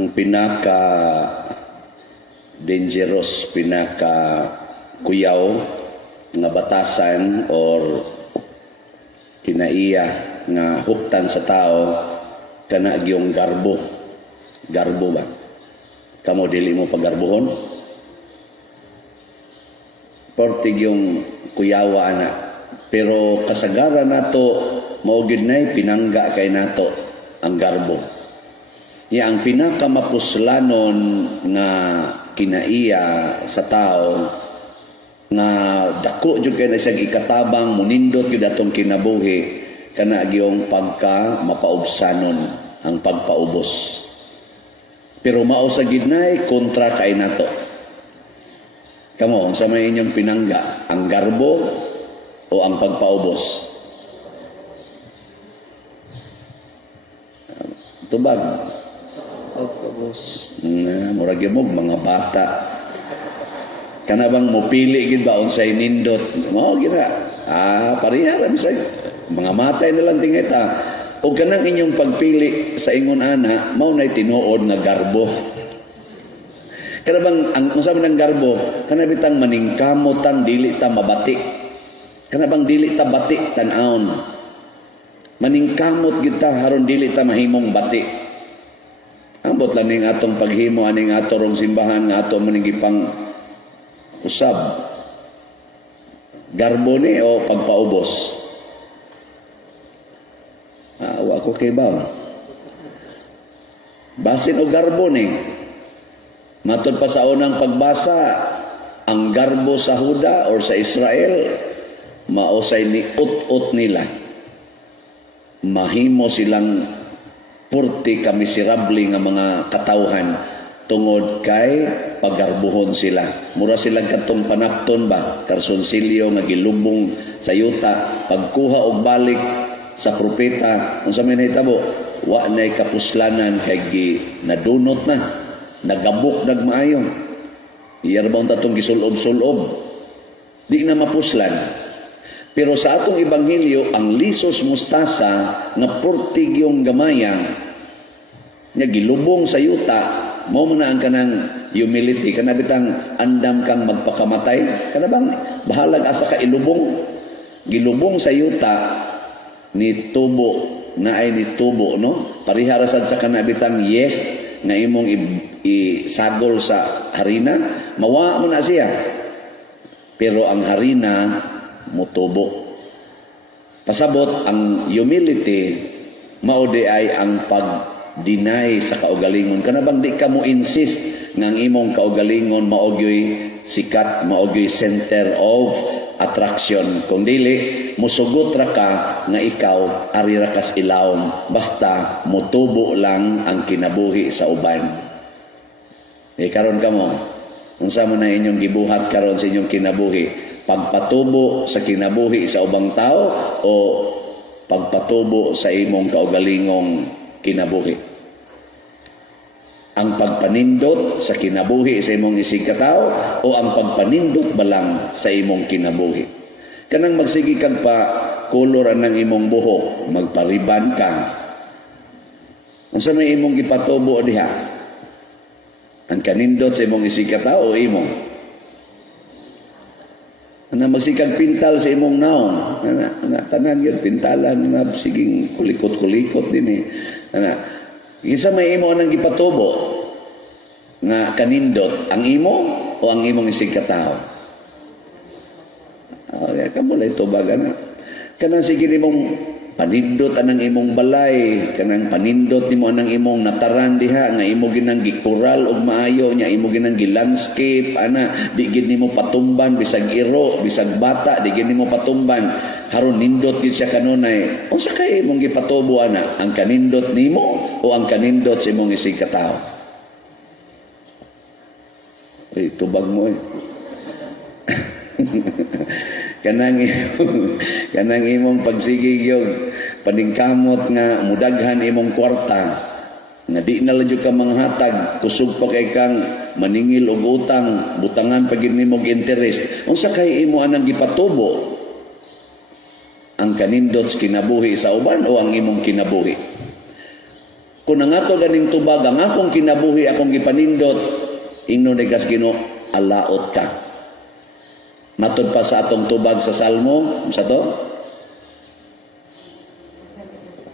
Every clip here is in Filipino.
ang pinaka dangerous, pinaka kuyaw nga batasan or kinaiya nga huptan sa tao kana gyung garbo. Garbo ba? Kamo dili mo pagarbohon? Portig yung kuyawa na. Pero kasagaran nato mao gid nay pinangga kay nato ang garbo. Ya ang pinakamapuslanon nga kinaiya sa tao nga dako jud kay na siyang ikatabang munindot gyud atong kinabuhi kana gyung pagka mapaubsanon ang pagpaubos. Pero mao sa gidnay kontra kay nato. Kamo unsa may inyong pinangga, ang garbo o ang pagpaubos? Tubag. Pagpaubos. Murag mo mga bata. Kana bang mopili gid ba unsay nindot? Mao gina. Pareha ra bisag mga matay na lang tingita. O kanang inyong pagpili sa ingon ana, mao nay tinuod nga garbo. Kana bang ang usabi ng garbo, kana bitang maningkamot tang dili ta mabati. Kana bang dili ta bati tan-aon. Maningkamot gid ta aron dili ta mahimong bati. Ambot lang ning atong paghimo aning ato rong simbahan nga ato maningipang usab. Garbo ni o pagpaubos. Wa ko kay ba? Basin o garbo ni. Matod pa sa unang pagbasa, ang garbo sa Huda or sa Israel, mausay ni ut-ut nila. Mahimo silang purti ka miserable nga mga katawhan tungod kay pagarbuhon sila. Mura silang katong panapton ba? Karsunsilyo nga gilubong sa yuta, pagkuha og balik sa propeta, unsa may nahitabo, wa nay kapuslanan kay nadunot na, nagabok nagmaayo. Iyar ba tatong gisulob-sulob? Di na mapuslan. Pero sa atong ebanghelyo, ang lisos mustasa nga portig yung gamayang nga gilubong sa yuta, mao man ang kanang humility, kana bitang andam kang magpakamatay, kana bang bahalag asa ka ilubong, gilubong sa yuta ni tubo na ay ni tubo, no? Pariharasan sa kanabitang yes nga imong isagol sa harina, mawa mo na siya. Pero ang harina mutubo. Pasabot ang humility mao di ay ang pag-deny sa kaugalingon. Kana bang di ka mo insist nga ang imong kaugalingon mao gyoy sikat, mao gyoy center of attraction. Kung dili, musugot ra ka nga ikaw ari ra kas ilawom basta mutubo lang ang kinabuhi sa uban. Karon kamo, unsa man na inyong gibuhat karon sa inyong kinabuhi? Pagpatubo sa kinabuhi sa ubang tao o pagpatubo sa imong kaugalingong kinabuhi? Ang pagpanindot sa kinabuhi sa imong isig katao o ang pagpanindot balang sa imong kinabuhi? Kanang magsigi kag pa kolor anang imong buhok, magpariban ka. Unsa may imong gipatubo diha? Ang kanindot sa imong isig katao o imong? Ana magsikag pintal sa imong naong, ana tanan gyud pintalan nga siging kulikot-kulikot din ana. Isa may imo nang gipatubo nga kanindot, ang imo o ang imong isig katao? Kamulay tubagan na. Kanang sige nimong panindot anang imong balay, kanang panindot nimo anang imong nataran diha nga imo ginang gikural og maayo nya, imo ginang gilandscape ana, di gid nimo patumban bisag iro, bisag bata, di gid nimo patumban haron nindot gid siya kanunay. Unsa kay imong gipatubo ana? Ang kanindot nimo o ang kanindot sa imong isig katao? Tubag mo kanang imong pagsigig yung paningkamot nga mudaghan imong kwarta nga di na lang ka manghatag, kusog pa kay kang maningil og utang, butangan pag nimong interest. Unsa kay imo anang gipatubo? Ang kanindot kinabuhi sa uban o ang imong kinabuhi? Kung ang ato ganing tubag, ang akong kinabuhi, akong gipanindot, ingno negas Ginoo, alaot ka. Matod pa sa atong tubag sa Salmo, sa to,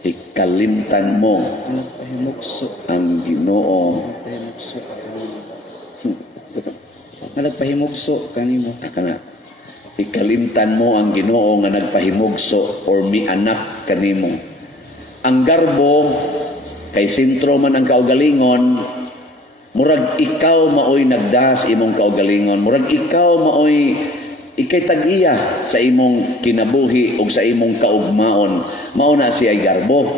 ikalimtan mo ang Ginoo. Nagpahimugso kanimo. Kana. Ikalimtan mo ang Ginoo nga nagpahimugso or mianak kanimo. Ang garbo kay sentro man ang kaugalingon, murag ikaw maoy nagdas imong kaugalingon, murag ikaw maoy ikay tag-iya sa imong kinabuhi o sa imong kaugmaon. Mao na siya ay garbo.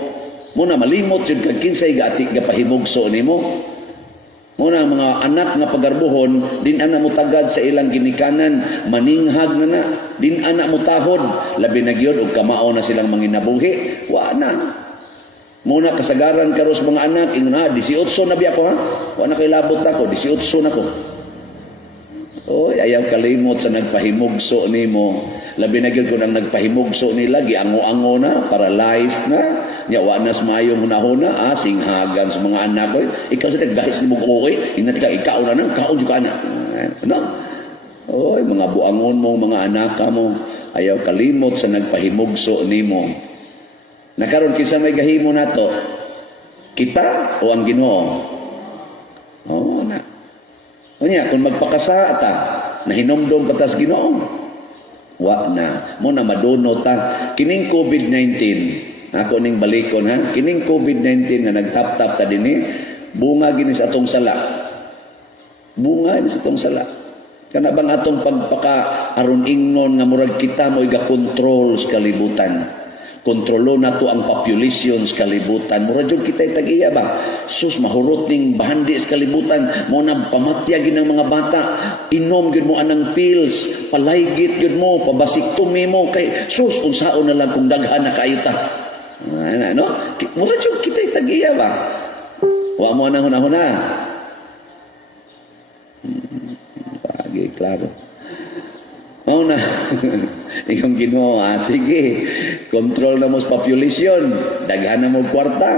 Muna malimot yun kag kinsay gaati gapahimugso nimo. Muna ang mga anak nga pagarbuhon, din ana mo tagad sa ilang ginikanan, maninghag na, din ana mo tahod, labi na gyud og kamao na silang manginabuhi. Wa na. Muna kasagaran karos mga anak, ingon ha, 18 na biya ko ha. Wa na kay labot ako, 18 na ko. Oy, ayaw kalimot sa nagpahimugso nimo. Labi na gyud kun ang nagpahimugso nila giango-ango na, paralyzed na, nya wa na sumayong hunahuna, singhagan sa mga anak ko. Ikaw sa naggahis nimo okay, inati ka ikaw na nang kaon jud ka na. Ano? Oy, mga buangon mo, mga anak mo, ayaw kalimot sa nagpahimugso nimo. Nakaron kinsa may gahimo nato? Kita o ang Ginoo? Oo na. Unya, kung magpakasa ta, nahinomdom patas Ginoo, wa na. Muna maduno ta. Kining COVID-19, ako ning balikon ha, kining COVID-19 nga nagtap-tap ta dinhi, bunga gini sa atong sala. Bunga gini sa atong sala. Kana bang atong pagpaka aron ingnon nga murag kita mo iga-control sa kalibutan. Kontrolo na to ang population sa kalibutan. Mura jud kita'y tag-iya ba? Sus, mahurot ning bahandi sa kalibutan. Mo na pamatyagin ng mga bata. Inom yun mo anang pills. Palaygit yun mo. Pabasiktomi mo. Kay sus, unsaon na lang kung daghan na kayo ta. No? Mura jud kita'y tag-iya ba? Wa mo na huna-huna. Pagi, klaro. Oo na. Yung Ginoo, sige, control na mo sa population, daghan na mo kwarta,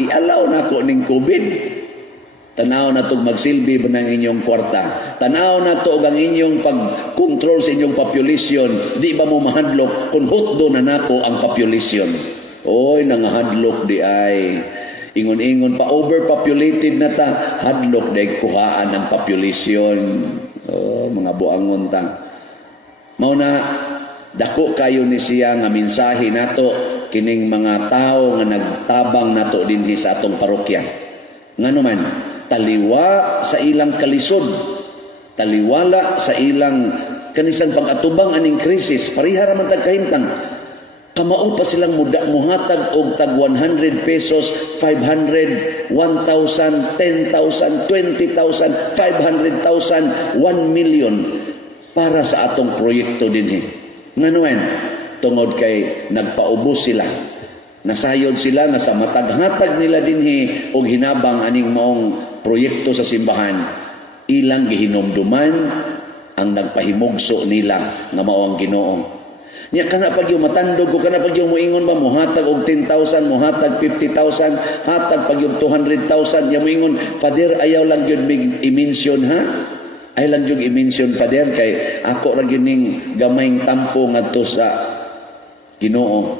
i-allow na ko ning COVID. Tanaw na to magsilbi ba ng inyong kwarta. Tanaw na to ang inyong pag-control sa inyong population. Di ba mo mahadlok kung hutdo na nako ang population? Oy, nangahadlok di ay. Ingon-ingon pa, overpopulated na ta, hadlok dahil kuhaan ang population. Oh, mga buangon ta. Mauna, dako kayo ni siya nga mensahe nato kining mga tao nga nagtabang nato dinhi sa atong parokya. Nganuman, taliwa sa ilang kalisod, taliwala sa ilang kanisan pag-atubang aning krisis, pareha ra man tag kahimtang. Kamao pa silang muhatag og tag 100 pesos, 500, 1,000, 10,000, 20,000, 500,000, 1 million para sa atong proyekto dinhi. Nganuan, tungod kay nagpaubos sila. Nasayod sila nga sa mataghatag nila dinhi og hinabang aning maong proyekto sa simbahan, ilang gihinomduman ang nagpahimugso nila nga mao ang Ginoo. Nya kana pag yung matandog ko, kana pag yung moingon ba muhatag og 10,000, muhatag 50,000, hatag pag yung 200,000, nya moingon, Father, ayaw lang yun i-mention ha? Ay lang yung i-mention, Father, kay ako ra gining gamayng tampo ngadto sa Ginoo.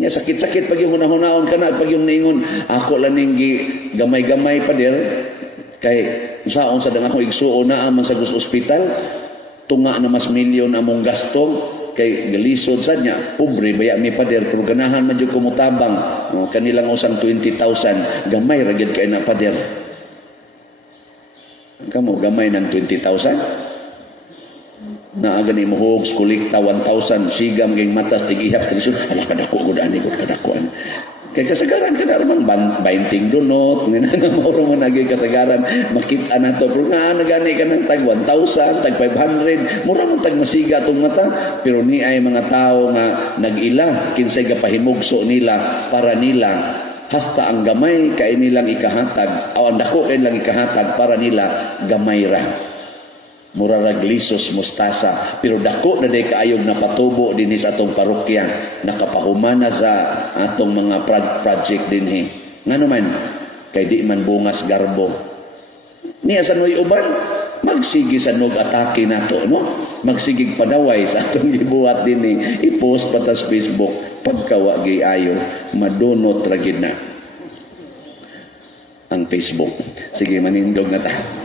Nya sakit-sakit pag yung hunahunaon kana, pag yung naingon, ako lang ning gamay-gamay, Father, kay saon sa dang ako igsuon na man sa ospital, tunga na mas milyon among gasto, kay galisod sad niya, pobre baya mi Pader, kung ganahan man jud kumutabang, kanilang usang 20,000, gamay ra gyud kay na Pader. Kamo gamay ng 20,000? Na agani mo hogs kolekta 1,000 sigam ging matas tigihap tilisod, ala kadako gud ani gud kadako. Kay kasagaran ka na ramang bainting dunot, nga na mauro mo naging kasagaran, makita na to. Pero nga, nagani ka ng tag 1,000, tag 500, mura mong tag masiga itong mata. Pero ni ay mga tao nga nag-ila, kinsay kapahimugso nila, para nila, hasta ang gamay kay nilang ikahatag, o ang dako kay nilang ikahatag, para nila gamay ra. Murarag lisos mustasa, pero dako na day kaayog na patubo dinhi sa atong parokya, nakapahumana sa atong mga project dinhi. Nga naman, kay di man bungas garbo. Niya sa nuy uban, magsigi sa nog atake nato, no? Magsigig padaway sa atong gibuhat din ni i-post pa ta sa Facebook pagkawa gi ayo madunot ra gid na ang Facebook. Sige, manindog na ta.